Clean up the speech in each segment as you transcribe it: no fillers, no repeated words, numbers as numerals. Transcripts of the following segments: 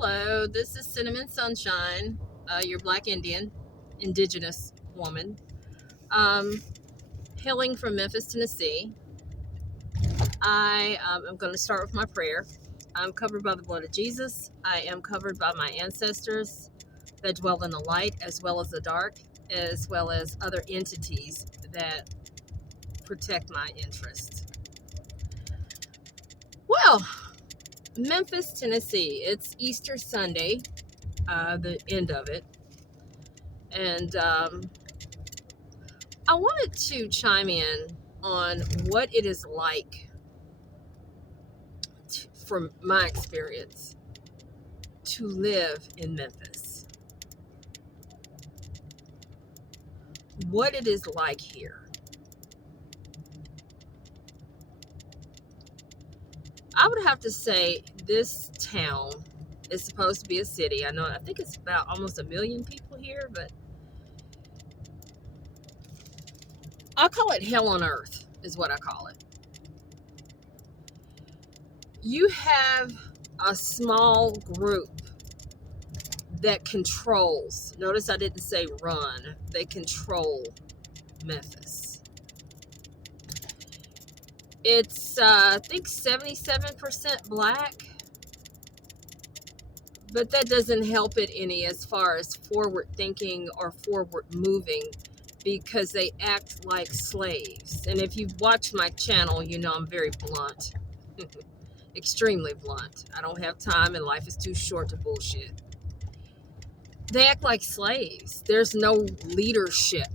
Hello, this is Cinnamon Sunshine, your Black Indigenous woman, um, hailing from Memphis, Tennessee. I am going to start with my prayer. I'm covered by the blood of Jesus. I am covered by my ancestors that dwell in the light as well as the dark, as well as other entities that protect my interests. Well, Memphis, Tennessee. It's Easter Sunday, the end of it. And I wanted to chime in on what it is like, from my experience, to live in Memphis. What it is like here. I would have to say this town is supposed to be a city. I think it's about almost 1 million people here, but I call it hell on earth, is what I call it. You have a small group that controls, notice I didn't say run, they control Memphis. It's, I think 77% black, but that doesn't help it any as far as forward thinking or forward moving, because they act like slaves. And if you've watched my channel, you know I'm very blunt. Extremely blunt. I don't have time and life is too short to bullshit. They act like slaves. There's no leadership.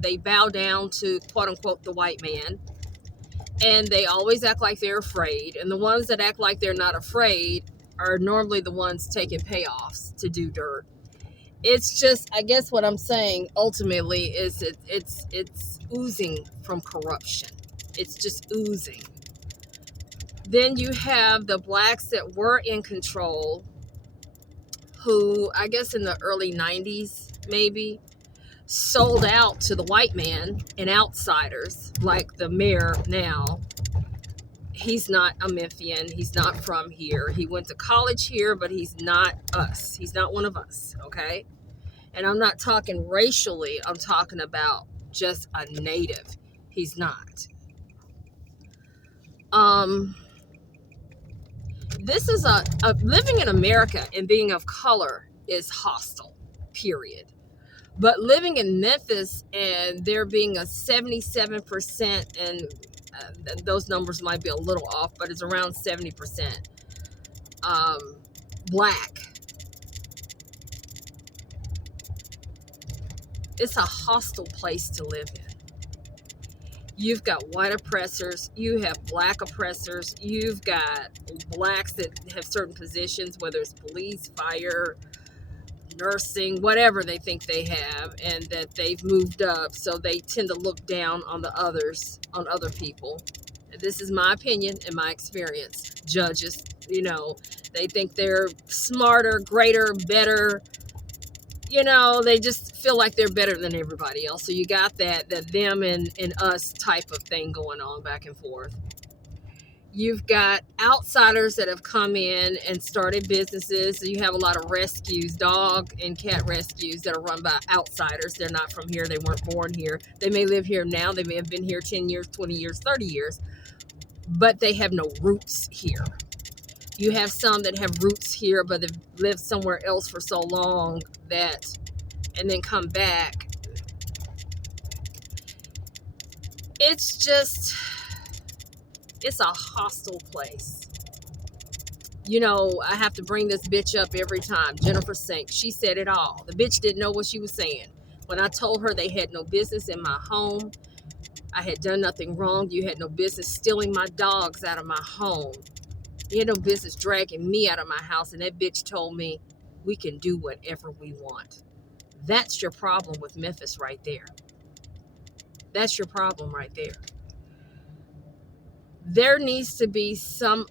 They bow down to, quote unquote, the white man. And they always act like they're afraid. And the ones that act like they're not afraid are normally the ones taking payoffs to do dirt. It's just, I guess what I'm saying ultimately is it's oozing from corruption. It's just oozing. Then you have the blacks that were in control, who I guess in the early 90s maybe sold out to the white man and outsiders, like the mayor now. He's not a Memphian. He's not from here. He went to college here, but he's not us. He's not one of us, okay? And I'm not talking racially. I'm talking about just a native. He's not. This is a living in America and being of color is hostile, period. But living in Memphis and there being a 77%, and those numbers might be a little off, but it's around 70% black. It's a hostile place to live in. You've got white oppressors, you have black oppressors, you've got blacks that have certain positions, whether it's police, fire, nursing, whatever they think they have, and that they've moved up, so they tend to look down on the others, on other people. This is my opinion and my experience. Judges, they think they're smarter, greater, better. They just feel like they're better than everybody else. So you got that them and us type of thing going on back and forth. You've got outsiders that have come in and started businesses. So you have a lot of rescues, dog and cat rescues that are run by outsiders. They're not from here. They weren't born here. They may live here now. They may have been here 10 years, 20 years, 30 years, but they have no roots here. You have some that have roots here, but they've lived somewhere else for so long and then come back. It's a hostile place. I have to bring this bitch up every time. Jennifer Sink, she said it all. The bitch didn't know what she was saying. When I told her they had no business in my home, I had done nothing wrong. You had no business stealing my dogs out of my home. You had no business dragging me out of my house. And that bitch told me we can do whatever we want. That's your problem with Memphis right there. That's your problem right there. There needs to be some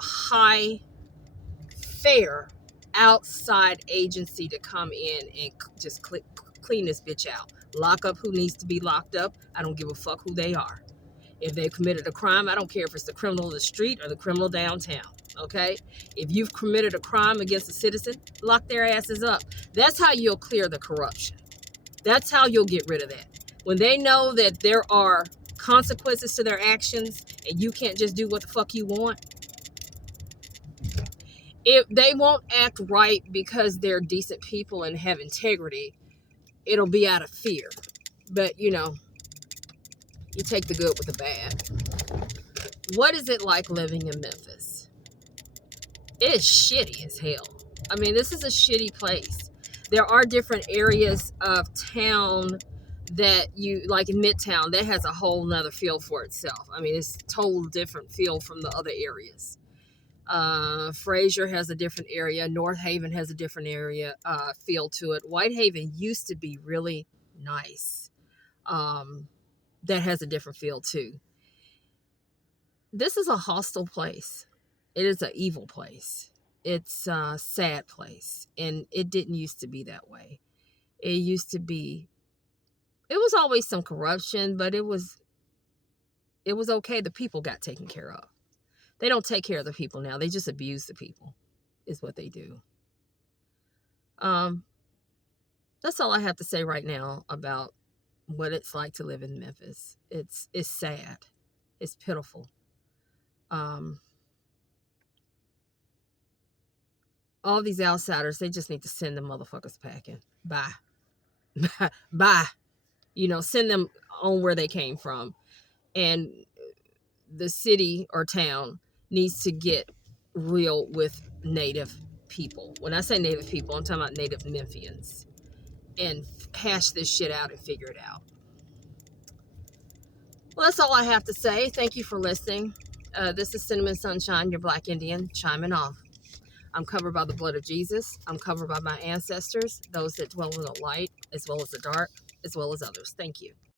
high, fair, outside agency to come in and just clean this bitch out. Lock up who needs to be locked up. I don't give a fuck who they are. If they've committed a crime, I don't care if it's the criminal of the street or the criminal downtown. Okay? If you've committed a crime against a citizen, lock their asses up. That's how you'll clear the corruption. That's how you'll get rid of that. When they know that there are consequences to their actions and you can't just do what the fuck you want, if they won't act right because they're decent people and have integrity, it'll be out of fear. But you know, you take the good with the bad. What is it like living in Memphis? It is shitty as hell. I mean, this is a shitty place. There are different areas of town that you, like in Midtown, that has a whole nother feel for itself. I mean, it's a total different feel from the other areas. Fraser has a different area. North Haven has a different area feel to it. Whitehaven used to be really nice. That has a different feel too. This is a hostile place. It is an evil place. It's a sad place, and it didn't used to be that way. It used to be. It was always some corruption, but it was okay. The people got taken care of. They don't take care of the people now. They just abuse the people, is what they do. That's all I have to say right now about what it's like to live in Memphis. It's sad. It's pitiful. All these outsiders, they just need to send the motherfuckers packing. Bye. Bye. You know, send them on where they came from. And the city or town needs to get real with native people. When I say native people, I'm talking about native Memphians. And hash this shit out and figure it out. Well, that's all I have to say. Thank you for listening. This is Cinnamon Sunshine, your Black Indian, chiming off. I'm covered by the blood of Jesus. I'm covered by my ancestors, those that dwell in the light, as well as the dark, as well as others. Thank you.